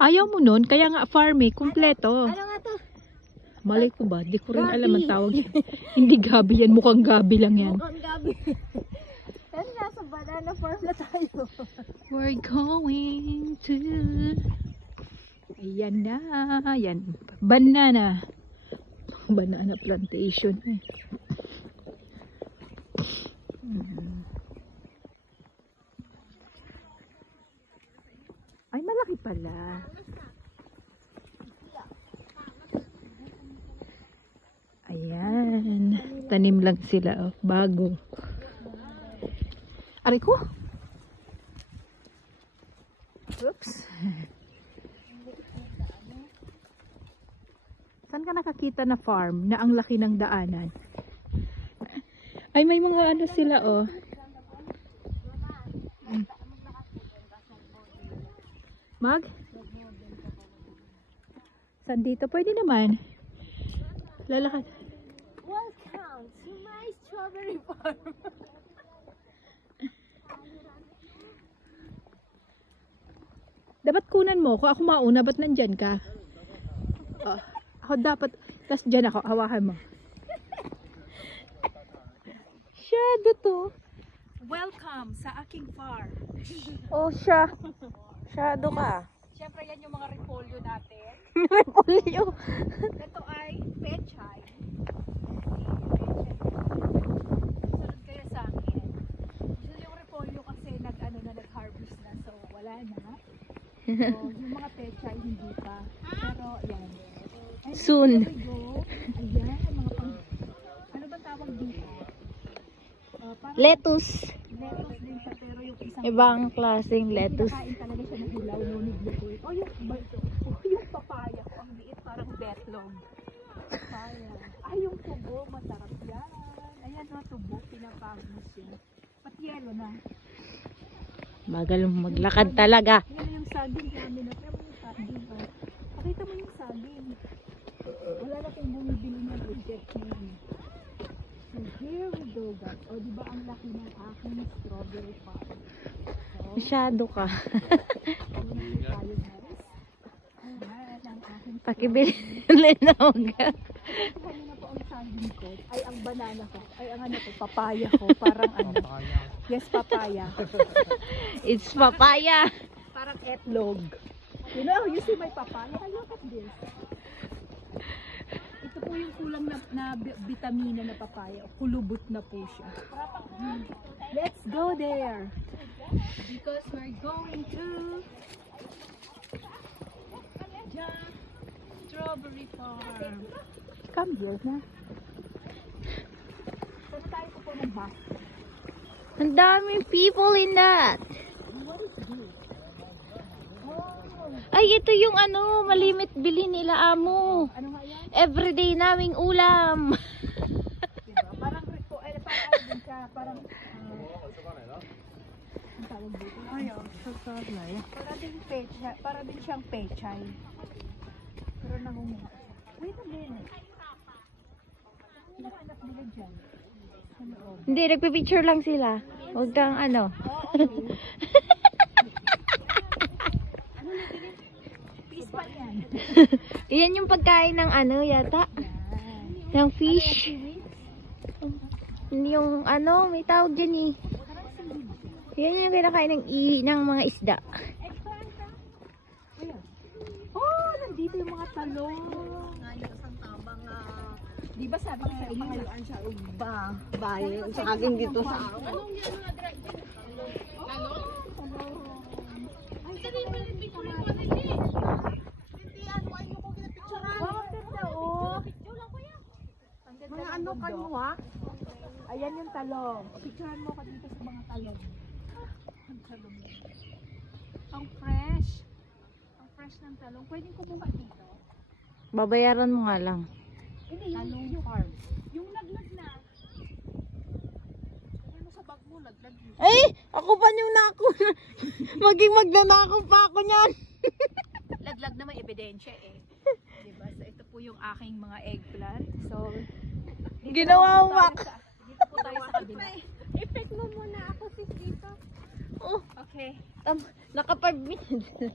Ayaw mo nun? Kaya nga farm eh, kumpleto. Ano nga to? Malay ko ba? Di ko rin alam ang tawag. Hindi gabi yan, mukhang gabi lang yan. Mukhang gabi. Pero nasa banana farm na tayo. We're going to... Ayan na, yan. Banana. Banana plantation eh. Ay, malaki pala. Ayan. Tanim lang sila. Oh. Bago. Aray ko. Oops. Saan ka nakakita na farm na ang laki ng daanan? Ay, may mga ano sila, oh. Mag? Saan dito? Pwede naman. Lalakad. Welcome to my strawberry farm. Dapat kunan mo. Kung ako mauna, ba't nandyan ka? Oh, ako dapat. Tapos dyan ako. Hawakan mo. Shadow to. Welcome sa aking farm. Oh, shadow ka. Siyempre yan yung mga repolyo natin. Repolyo. Ito ay pechay. Sunod kayo sa akin. So, yung repolyo kasi nag-harvest na. So, wala na. So, yung mga pechay hindi pa. Pero, yan. And Soon. Ayan, mga pang... Ano ba tawag dito? Lettuce. Lettuce din siya, pero yung isang... Ibang klaseng lettuce. Pinakain talaga siya ng hilaw, nunid lutoy. O yung papaya ko, ang liit, parang betlog. Papaya. Ay, yung tubo, masarap yan. Ayan o, tubo, pinapangos siya. Pati yelo na. Bagal maglakad talaga. Yan yung saging namin. Pero yung saging, oh. Pakita mo yung saging. Wala na kayong bumibili ng reject niya. So here we go, guys. O, diba ang laki ng aking strawberry farm? So, Masyado ka. tayo, guys. Ayan, ang aking Pakibili na uga. kanina po ang saging ko. Ay, ang banana ko. Ay, ang ano ko, papaya ko. Parang ano. Yes, papaya. It's papaya. Parang etlog. You know, you see my papaya? Look at this. Ito po yung kulang na vitamina na papaya. Kulubot na po siya. Let's go there. Because we're going to Jack Strawberry Farm. Come here na. Saan tayo po ng bus? Ang daming people in that. What is this? Ay, ito yung ano, malimit bili nila amo. Ano nga yan? Everyday naming ulam. Diba? Parang repo, ay parang ano din siya, parang ang tawag dito. Ayaw, para din pechay, para din siyang pechay. Pero nangunguha siya. Wait a minute. Hinahanap nila dyan. Ano? Hindi, nagpipicture lang sila. Huwag kang ano. Okay. Ano na din? Peace pa yan. Yan yung pagkain ng ano yata. Ng fish. Yung ano, may tawag dyan eh. Yan yung kinakain ng mga isda. Oh, nandito yung mga talong. Di ba sabi ko sa inyo, ngayon siya Bayan sa akin dito sa ako. Anong yan mga drag din? Talong? Ay, sabi mo rin dito rin mo rin eh. Hindi ano, ayun ko kinapicturean. Wow, ganda oh. Picture lang kuya. Mga ano kayo ha? Ayan yung talong. Picturean mo ka dito sa mga talong. Ang talong. Ang fresh. Ang fresh ng talong. Pwedeng kumuha dito. Babayaran mo nga lang. Hindi, yung farm. Yung laglag na. Ano sa bag mo, laglag yun. Ay! Ako pa yung nako. Maging magnanakaw pa ako niyan. Laglag na may ebidensya eh. Diba? So ito po yung aking mga eggplant. So, Ginawa mo, Mac. Dito po tayo sa kabila. effect mo muna ako sis dito. Oh, Okay. naka 5 minutes.